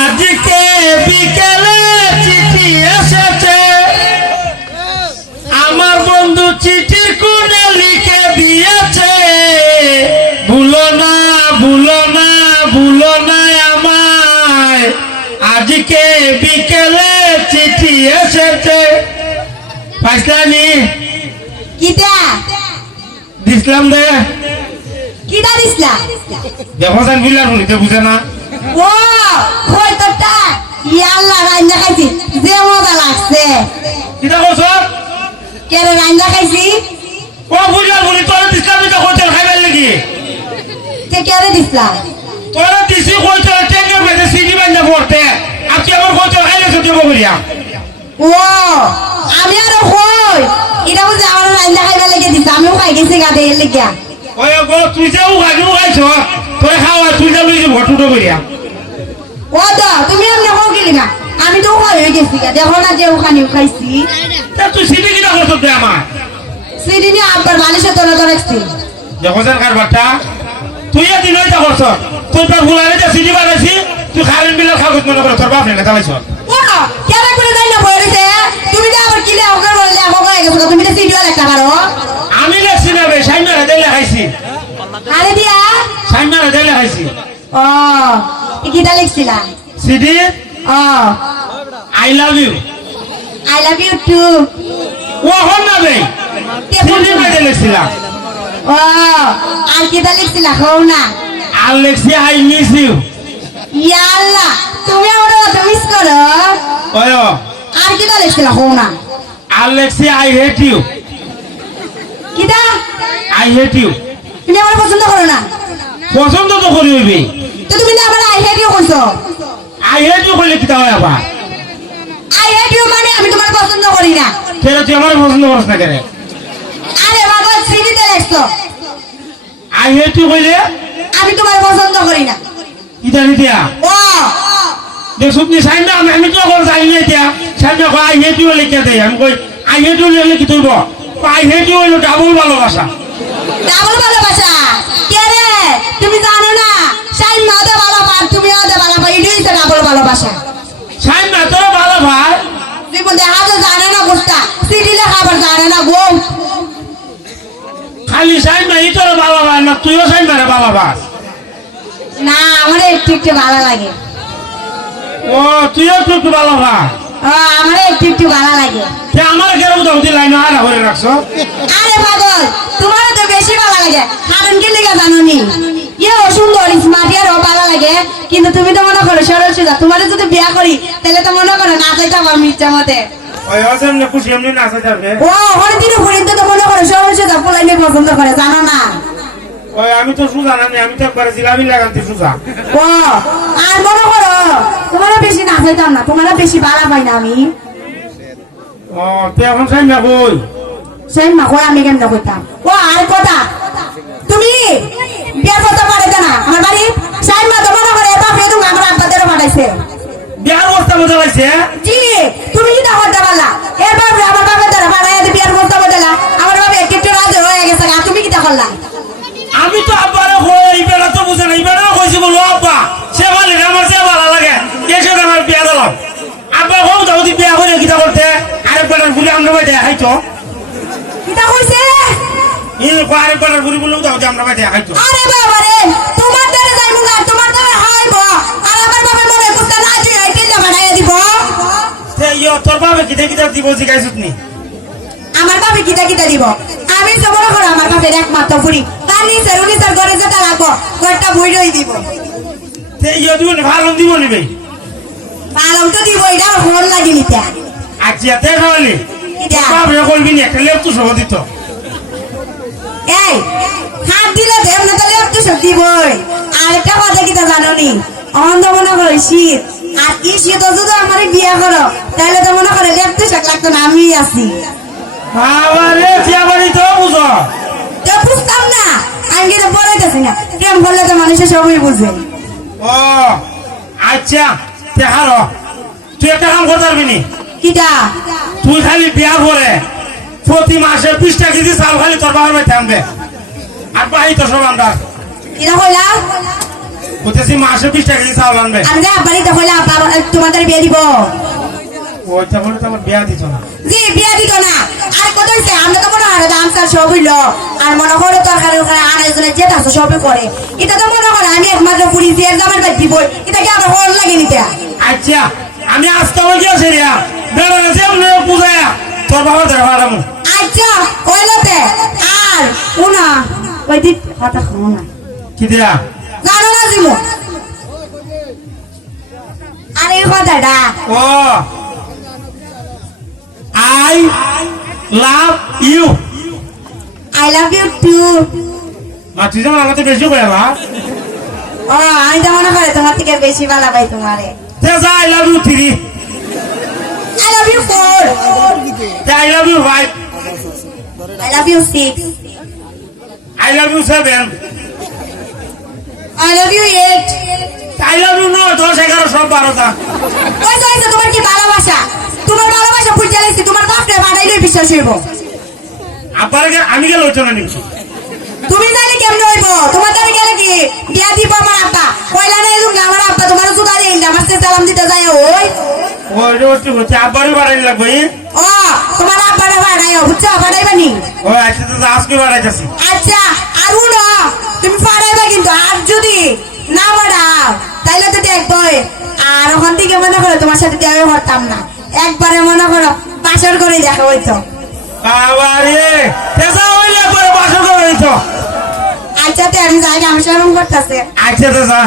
আজকে বিকেলে চিঠি এসেছে, আমার বন্ধু চিঠির কোণে লিখে দিয়েছে, ভুলো না ভুলো না ভুলো না আমায়, আজকে বিকেলে চিঠি এসেছে। পাইসলানি কিটা দিসলাম দে, কিটা দিছলা? দেখো জান বিল্লার বলিতে বুঝে না। ও কই তোটা ইয়াল্লা রান্না খাইছি, যে মজা লাগছে। কিটা করছ? কেরে রান্না খাইছি? ও বুঝলার বলি তোর দিসলাম এটা কইতে খাইবার লাগি। তে কেরে দিছলা? তোরা দিছি কইতে টেকে মেরে সিডি বান্ধা পড়তে, আজকে আমার কইতে খাইলে তো দেব করিয়া। ও আমি আর কই এটা বুঝে আমার রান্না খাইবার লাগে দিছ, আমিও খাই গেছি গাতে এর লাগিয়া। ওই গো তুই যাও গাড়ি খাইছ, তোর খাওয়া তুই যাও লইছি ভটুটো করিয়া। ও তো তুমি এমনি কও গেলি না, আমি তো খাই হয়ে গেছি গা, দেখো না যে ওখানেও খাইছি। তা তুই সিডি কিটা করছ দে আমার? সেদিনে আব্বার বালিশে তোলা তো রাখছি। দেখো জান কারবারটা তুই এদিন ওইটা করছ, তুই তোর ভুলারে যে সিডি বানাইছি, তুই কারেন্ট বিলের কাগজ মনে করে তোর বাপ নেই চালাইছ। ও কেন করে যাই না বইরেছে, তুমি তো আবার কিলে ওকে বললে আমাকে হয়ে গেছে, তুমি তো সিডিও লেখা পারো। আমি লেখছি না বে, সাইমারে দেলে খাইছি, আরে দিয়া সাইমারে দেলে খাইছি। ও কিটা লিখছিলা? সিডি ও I love you. I love you too. ও হন না বে, সিডি মে লেখছিলাম। ও আর কিটা লিখছিলা হও না? আর লেখছি আই মিস ইউ। ইয়াল্লা তুমি আমার অত মিস করো। ওয় আর কিটা লিখছিলা হও না? আর লেখছি আই হেট ইউ। কিটা? I hate you. তুমি আমার পছন্দ করো না? পছন্দ তো করি হইবে, তো তুমি না আবার আই হেট ইউ কইছো। আই হেট ইউ কইলে কিটা হয় আবার? আই হেট ইউ মানে আমি তোমার পছন্দ করি না। কেন তুই আমার পছন্দ করছ না কেন? আরে বাবা সিডিতে লিখছো আই হেট ইউ কইলে আমি তোমার পছন্দ করি না। কিটা নিতিয়া ও দেখছ নি সাইনা আমি তো কর যাই না এতিয়া, সাইনা কই আই হেট ইউ লিখে দেই, আমি কই আই হেট ইউ লিখলে কি তুইব? আই হেট ইউ হইলো ডাবল ভালোবাসা। ডাবল ভালোবাসা? কে রে তুমি জানো না শাইন মাদে ভালোবাসা, তুমি আদে ভালোবাসা, এটাই তো ডাবল ভালোবাসা। সাইনা তোর ভালো ভাই জীবন দেখা তো জানে না বুঝতা, সিডি লেখাবার জানে না গো। খালি সাইনা ই তোর ভালো ভাই না, তুইও সাইনারে ভালো ভাই। না আমার একটু একটু ভালো লাগে। ও তুইও একটু ভালো ভাই। ও আমার একটু একটু ভালো লাগে। তে আমার কেন দাও দি লাইন আর ধরে রাখছো? আরে পাগল তোমার তো বেশি ভালো লাগে, কারণ কি লেগে জানো নি? ইয়ে সুন্দর স্মার্ট ইয়ার ভালো লাগে, কিন্তু তুমি তো মনে করো সরল সোজা, তোমার যদি বিয়া করি তাহলে তো মনে করো না যাইতে আমার মিথ্যা মতে। ওই আছেন না খুশি এমনি না আছে যাবে। ও হরে দিন ঘুরিতে তো মনে করো সরল সোজা পোলাইনে পছন্দ করে, জানো না? ওই আমি তো সুজা না, আমি তো করে জিলাপি লাগান্তি সুজা। ও আর মনে করো তোমারও বেশি না যাইতাম না, তোমারও বেশি ভাড়া পাই না আমি। ও তুই এখন সাইনা কই? সেই মা কই আমি কেমন কইতাম। ও আর কথা তুমি বিয়ার কথা পাঠাইতে না আমার বাড়ি, সাইন মা তো মনে করে বাপরে তুমি আমার আব্বাদেরও পাঠাইছে। বিয়ার অবস্থা মজা লাগছে? জি তুমি কি তা করতে পারলা? এর বাপরে আমার বাপের দ্বারা পাঠাই বিয়ার করতে পারলা, আমার বাবা একটু একটু রাজি হয়ে গেছে, আর তুমি কি তা করলা? আমি তো আব্বারে কই ইবেলা তো বুঝে না, ইবেলা কইছি বলো আব্বা সে ভালো আমার সে ভালো লাগে, এসে আমার বিয়া দিলাম। আব্বা কম দাও দি বিয়া করে কিটা করতে, আরেকবার ঘুরে আমরা ভাই দেখাই তো। কি তা কইছে? এই আরেকবার ঘুরে বললো দাও যে আমরা ভাই দেখাই তো। আরে বাবা রে তোমার দ্বারা যাইবো না, তোমার দ্বারা হাইবো, আর আমার বাবা মনে করতে না যে আইটেল বানাইয়া দিব। সে ইয়ো তোর বাবা কিটা কিটা দিব জিগাইছত নি? আমার বাবা কিটা কিটা দিব? আমি তো মনে করো আমার বাপের একমাত্র বুড়ি, তার নিচে রুনিসার ঘরে যেটা লাগবো ঘরটা বুড়ি দিব। সে ইয়ো দিব না ভালো দিব নি ভাই? পালং তো দিব, এটা ফোন লাগি নিতে। আচ্ছা তে খাওয়ালি কিটা? বাবা কইবি নি একটা লেপ তো সব দিত। এই হাত দিলে তো এমনি তো লেপ তো সব দিবই। আর একটা কথা কিটা জানো নি? অন্ধ মনে করো শীত, আর এই শীত যদি আমার বিয়ে করো তাহলে তো মনে করে লেপ তো সব লাগতো না, আমি আছি। বাবারে বিয়া বাড়ি তো বুঝো। তো বুঝতাম না, আমি কিন্তু বলাইতেছি না, প্রেম করলে তো মানুষের সবই বুঝে। ও আচ্ছা দেখারো তুই একটা কাম করতে পারবি নি? কিটা? তুই খালি বিয়া করে প্রতি মাসে 20 কেজি চাল খালি তোর বাবার বাড়ি থাকবে, আর বাড়ি তো সব আমরা। কিটা কইলা? বলতেছি মাসে 20 টাকা দিয়ে চাউল আনবে আমি যে আব্বারই তো হইলে আব্বা তোমাদের বিয়ে দিব ওইটা বলে তো আমার বিয়া দিত না জি বিয়ে দিত না আর কত হইছে আমরা তো মনে হয় দাম চাল সব হইলো আর মনে করো তরকারি ওখানে আনাজনে যেটা আছে সবই করে এটা তো মনে করো আমি একমাত্র পুরি দিয়ে জামার বাদ দিব এটা কি আমার হল লাগে নিতে আচ্ছা আমি আজকে আমার কি আছে রে বেড়া আছে আমি বুঝায়া তোর বাবা ধরে হারামু আচ্ছা কইলতে আর কোনা ওই দিক কথা খাও না কি দিয়া জানো না জিমু আরে কথাটা ও I love you I love you too মা তুই যেমন আমাকে বেশি করে বা ও আমি তো মনে করে তোমার থেকে বেশি ভালো পাই তোমারে I love you 3 I love you 4 I love you 5 I love you 6 I love you 7 I love you 8 I love you 9 10 11 সব 12টা ওই তো তোমার কি ভালোবাসা তোমার ভালোবাসা বুঝতে লাগছে তোমার বাপরে বানাইলে বিশ্বাস হইব আবার আমি গেল হইতো না নিচ্ছি তুমি জানি কেমনে হইব তোমার জানি গেলে কি বিয়া দিব আমার আব্বা কইলা না এলুম না আমার আব্বা তোমার জুতা দিয়ে আমার সে সালাম দিতে যায় ওই ওই রোটি হচ্ছে আবারই বাড়াই লাগবে ও তোমার আব্বারে বাড়াইও বুঝছো বাড়াইবানি ও আচ্ছা তো আজকে বাড়াইতেছি আচ্ছা আর উনো তুমি বাড়াইবা কিন্তু আর যদি না বাড়াও তাইলে তো দেখবই আর ওখান থেকে মনে করো তোমার সাথে দেওয়া হতাম না একবারে মনে করো বাসর করে দেখা হইতো বাবারে পেশা হইলে পরে বাসর করে দিত আচ্ছা তে আমি যাই না আমি শরম করতেছে আচ্ছা তো যা